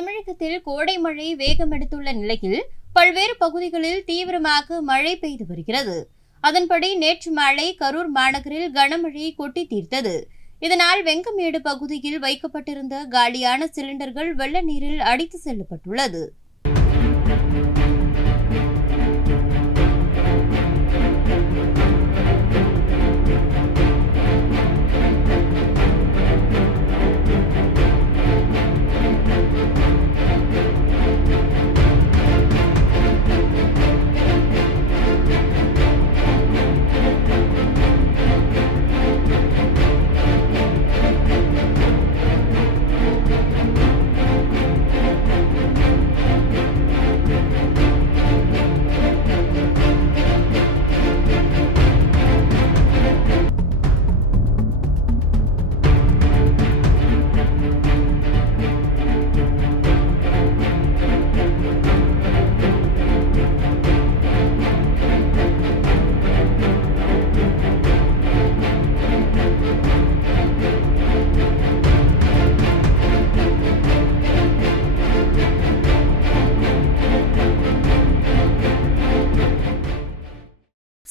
தமிழகத்தில் கோடை மழை வேகமெடுத்துள்ள நிலையில் பல்வேறு பகுதிகளில் தீவிரமாக மழை பெய்து வருகிறது. அதன்படி நேற்று மாலை கரூர் மாநகரில் கனமழை கொட்டி தீர்த்தது. இதனால் வெங்கமேடு பகுதியில் வைக்கப்பட்டிருந்த காலியான சிலிண்டர்கள் வெள்ள நீரில் அடித்து செல்லப்பட்டுள்ளது.